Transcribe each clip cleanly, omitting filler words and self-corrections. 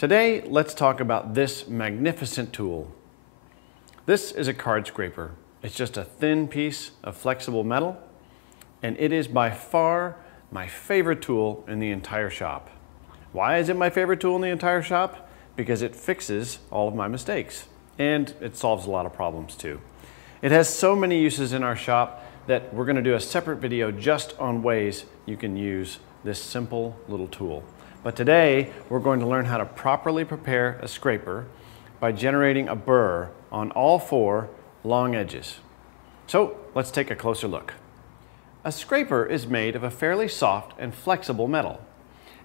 Today, let's talk about this magnificent tool. This is a card scraper. It's just a thin piece of flexible metal, and it is by far my favorite tool in the entire shop. Why is it my favorite tool in the entire shop? Because it fixes all of my mistakes, and it solves a lot of problems too. It has so many uses in our shop that we're going to do a separate video just on ways you can use this simple little tool. But today, we're going to learn how to properly prepare a scraper by generating a burr on all four long edges. So let's take a closer look. A scraper is made of a fairly soft and flexible metal.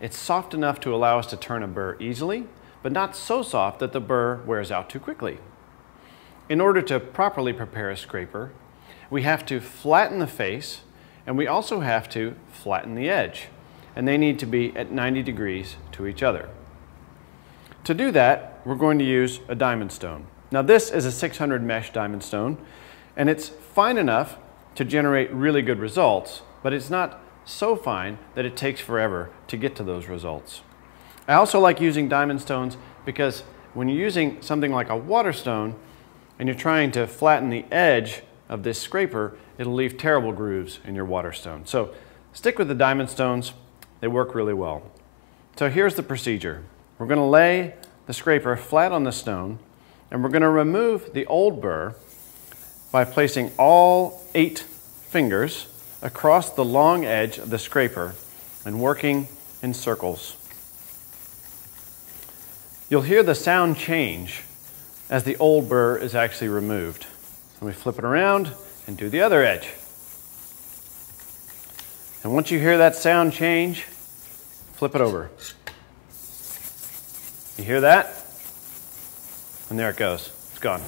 It's soft enough to allow us to turn a burr easily, but not so soft that the burr wears out too quickly. In order to properly prepare a scraper, we have to flatten the face, and we also have to flatten the edge, and they need to be at 90 degrees to each other. To do that, we're going to use a diamond stone. Now this is a 600 mesh diamond stone, and it's fine enough to generate really good results, but it's not so fine that it takes forever to get to those results. I also like using diamond stones because when you're using something like a water stone and you're trying to flatten the edge of this scraper, it'll leave terrible grooves in your water stone. So stick with the diamond stones. They work really well. So here's the procedure. We're going to lay the scraper flat on the stone, and we're going to remove the old burr by placing all 8 fingers across the long edge of the scraper and working in circles. You'll hear the sound change as the old burr is actually removed. And we flip it around and do the other edge. And once you hear that sound change, flip it over. You hear that? And there it goes. It's gone.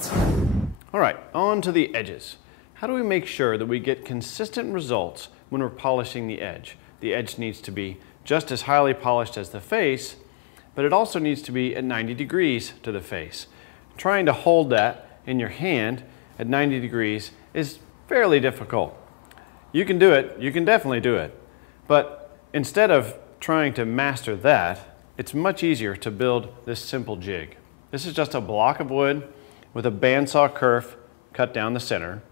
All right, on to the edges. How do we make sure that we get consistent results when we're polishing the edge? The edge needs to be just as highly polished as the face, but it also needs to be at 90 degrees to the face. Trying to hold that in your hand at 90 degrees is fairly difficult. You can do it, you can definitely do it, but instead of trying to master that, it's much easier to build this simple jig. This is just a block of wood with a bandsaw kerf cut down the center,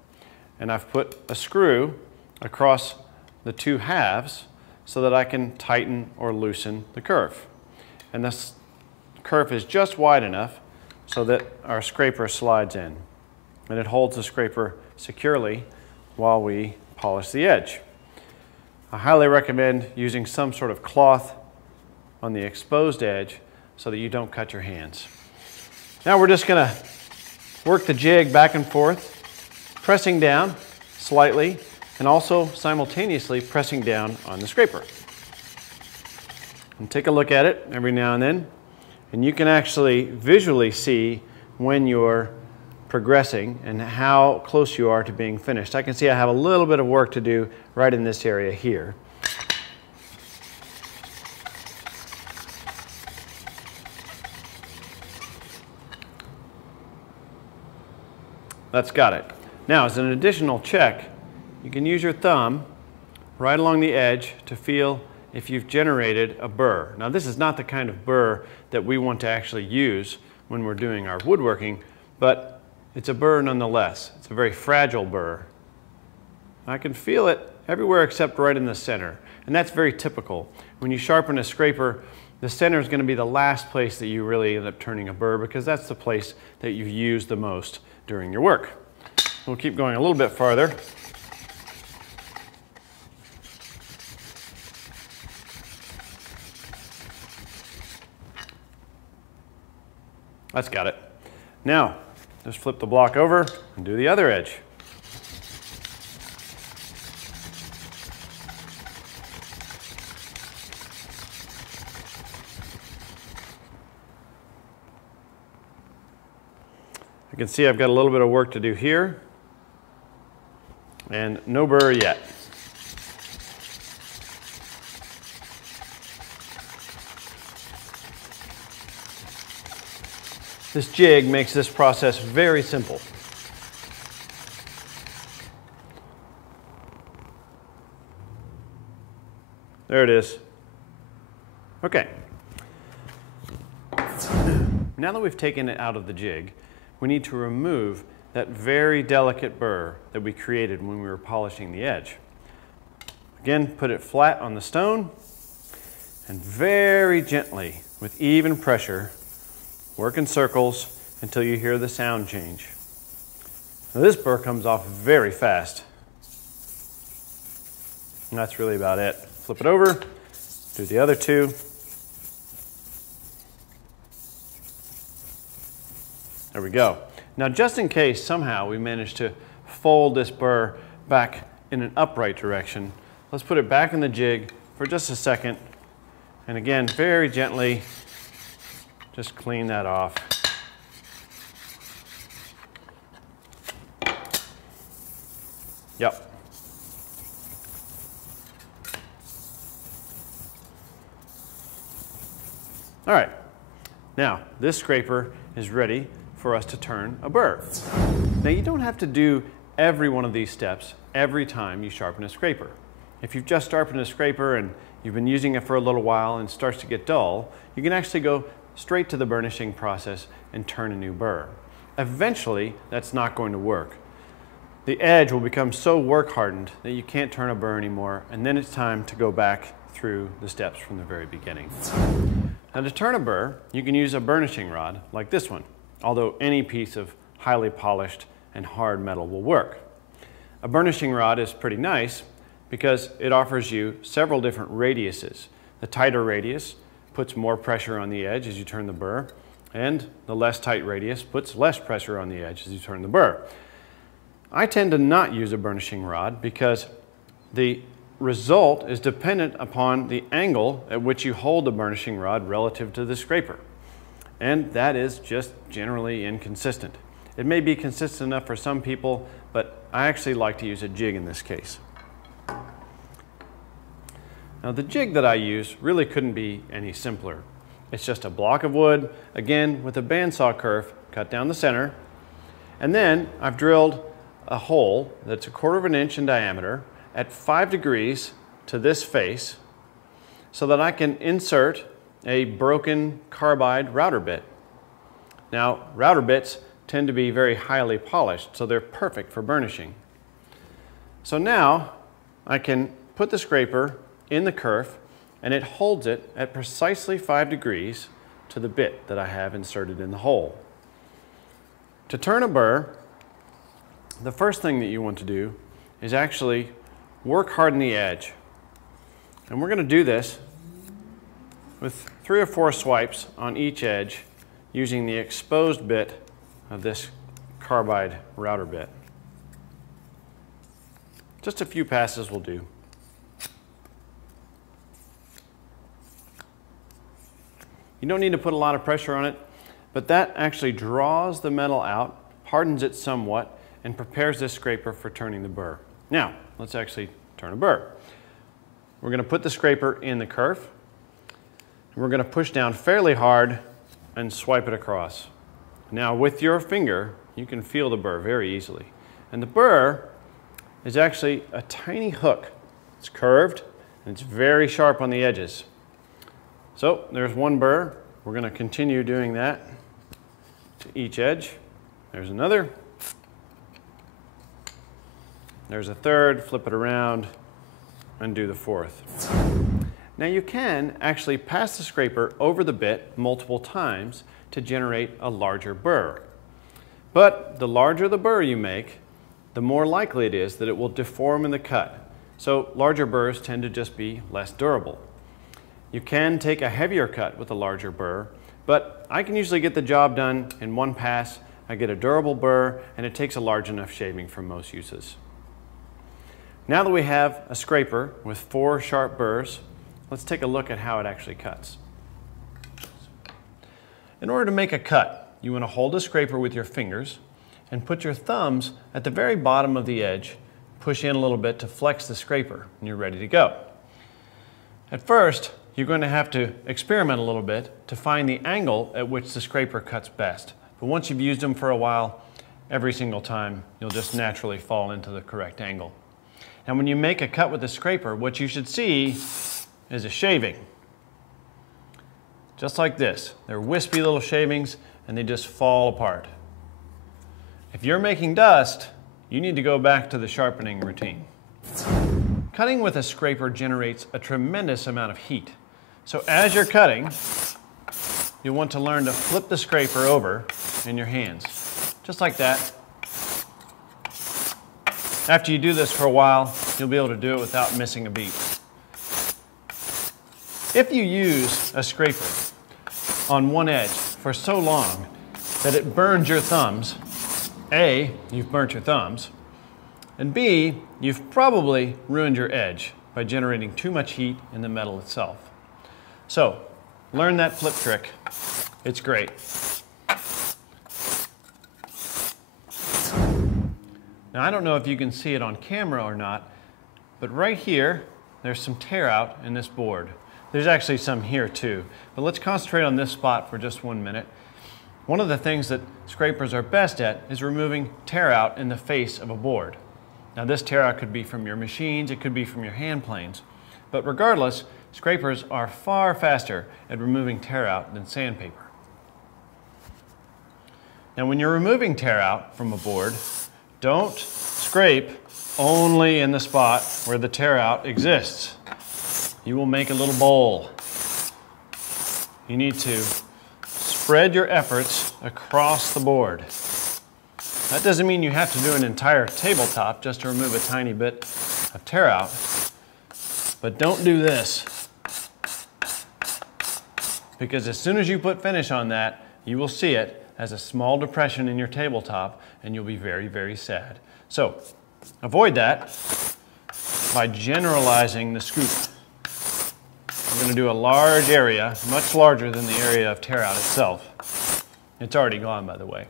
and I've put a screw across the 2 halves so that I can tighten or loosen the kerf. And this kerf is just wide enough so that our scraper slides in, and it holds the scraper securely while we polish the edge. I highly recommend using some sort of cloth on the exposed edge so that you don't cut your hands. Now we're just going to work the jig back and forth, pressing down slightly and also simultaneously pressing down on the scraper. And take a look at it every now and then, and you can actually visually see when you're progressing and how close you are to being finished. I can see I have a little bit of work to do right in this area here. That's got it. Now, as an additional check, you can use your thumb right along the edge to feel if you've generated a burr. Now, this is not the kind of burr that we want to actually use when we're doing our woodworking, but it's a burr nonetheless. It's a very fragile burr. I can feel it everywhere except right in the center, and that's very typical. When you sharpen a scraper, the center is going to be the last place that you really end up turning a burr because that's the place that you use the most during your work. We'll keep going a little bit farther. That's got it. Now, just flip the block over and do the other edge. You can see I've got a little bit of work to do here, and no burr yet. This jig makes this process very simple. There it is. Okay. Now that we've taken it out of the jig, we need to remove that very delicate burr that we created when we were polishing the edge. Again, put it flat on the stone and very gently, with even pressure, work in circles until you hear the sound change. Now this burr comes off very fast. And that's really about it. Flip it over, do the other two. There we go. Now just in case somehow we manage to fold this burr back in an upright direction, let's put it back in the jig for just a second. And again, very gently, just clean that off. Yep. All right, now this scraper is ready for us to turn a burr. Now you don't have to do every one of these steps every time you sharpen a scraper. If you've just sharpened a scraper and you've been using it for a little while and it starts to get dull, you can actually go straight to the burnishing process and turn a new burr. Eventually, that's not going to work. The edge will become so work hardened that you can't turn a burr anymore, and then it's time to go back through the steps from the very beginning. Now to turn a burr, you can use a burnishing rod like this one, although any piece of highly polished and hard metal will work. A burnishing rod is pretty nice because it offers you several different radiuses. The tighter radius puts more pressure on the edge as you turn the burr, and the less tight radius puts less pressure on the edge as you turn the burr. I tend to not use a burnishing rod because the result is dependent upon the angle at which you hold the burnishing rod relative to the scraper. And that is just generally inconsistent. It may be consistent enough for some people, but I actually like to use a jig in this case. Now the jig that I use really couldn't be any simpler. It's just a block of wood, again with a bandsaw kerf cut down the center, and then I've drilled a hole that's 1/4 of an inch in diameter at 5 degrees to this face so that I can insert a broken carbide router bit. Now, router bits tend to be very highly polished, so they're perfect for burnishing. So now I can put the scraper in the kerf and it holds it at precisely 5 degrees to the bit that I have inserted in the hole. To turn a burr, the first thing that you want to do is actually work harden the edge. And we're going to do this with 3 or 4 swipes on each edge using the exposed bit of this carbide router bit. Just a few passes will do. You don't need to put a lot of pressure on it, but that actually draws the metal out, hardens it somewhat, and prepares this scraper for turning the burr. Now, let's actually turn a burr. We're going to put the scraper in the kerf, and we're going to push down fairly hard and swipe it across. Now, with your finger, you can feel the burr very easily. And the burr is actually a tiny hook. It's curved, and it's very sharp on the edges. So, there's one burr. We're going to continue doing that to each edge. There's another. There's a third, flip it around, and do the fourth. Now you can actually pass the scraper over the bit multiple times to generate a larger burr. But the larger the burr you make, the more likely it is that it will deform in the cut. So larger burrs tend to just be less durable. You can take a heavier cut with a larger burr, but I can usually get the job done in one pass. I get a durable burr, and it takes a large enough shaving for most uses. Now that we have a scraper with 4 sharp burrs, let's take a look at how it actually cuts. In order to make a cut, you want to hold the scraper with your fingers and put your thumbs at the very bottom of the edge, push in a little bit to flex the scraper, and you're ready to go. At first, you're going to have to experiment a little bit to find the angle at which the scraper cuts best. But once you've used them for a while, every single time, you'll just naturally fall into the correct angle. And when you make a cut with the scraper, what you should see is a shaving. just like this. They're wispy little shavings and they just fall apart. If you're making dust, you need to go back to the sharpening routine. Cutting with a scraper generates a tremendous amount of heat. So as you're cutting, you'll want to learn to flip the scraper over in your hands, just like that. After you do this for a while, you'll be able to do it without missing a beat. If you use a scraper on one edge for so long that it burns your thumbs, A, you've burnt your thumbs, and B, you've probably ruined your edge by generating too much heat in the metal itself. So, learn that flip trick. It's great. Now, I don't know if you can see it on camera or not, but right here, there's some tear out in this board. There's actually some here too, but let's concentrate on this spot for just 1 minute. One of the things that scrapers are best at is removing tear out in the face of a board. Now, this tear out could be from your machines, it could be from your hand planes, but regardless, scrapers are far faster at removing tear out than sandpaper. Now, when you're removing tear out from a board, don't scrape only in the spot where the tear out exists. You will make a little bowl. You need to spread your efforts across the board. That doesn't mean you have to do an entire tabletop just to remove a tiny bit of tear out, but don't do this, because as soon as you put finish on that, you will see it as a small depression in your tabletop and you'll be very, very sad. So avoid that by generalizing the scoop. We're going to do a large area, much larger than the area of tear out itself. It's already gone, by the way.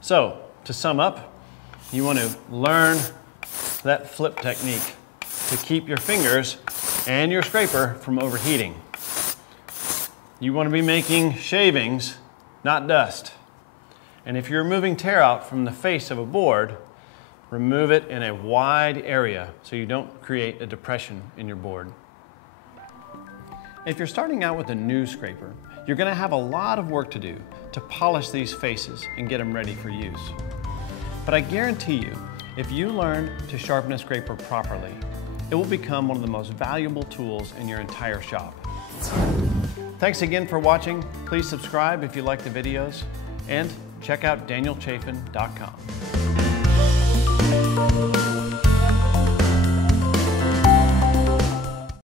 So, to sum up, you want to learn that flip technique to keep your fingers and your scraper from overheating. You want to be making shavings, not dust. And if you're removing tear out from the face of a board, remove it in a wide area so you don't create a depression in your board. If you're starting out with a new scraper, you're going to have a lot of work to do to polish these faces and get them ready for use. But I guarantee you, if you learn to sharpen a scraper properly, it will become one of the most valuable tools in your entire shop. Thanks again for watching. Please subscribe if you like the videos, and check out danielchaffin.com.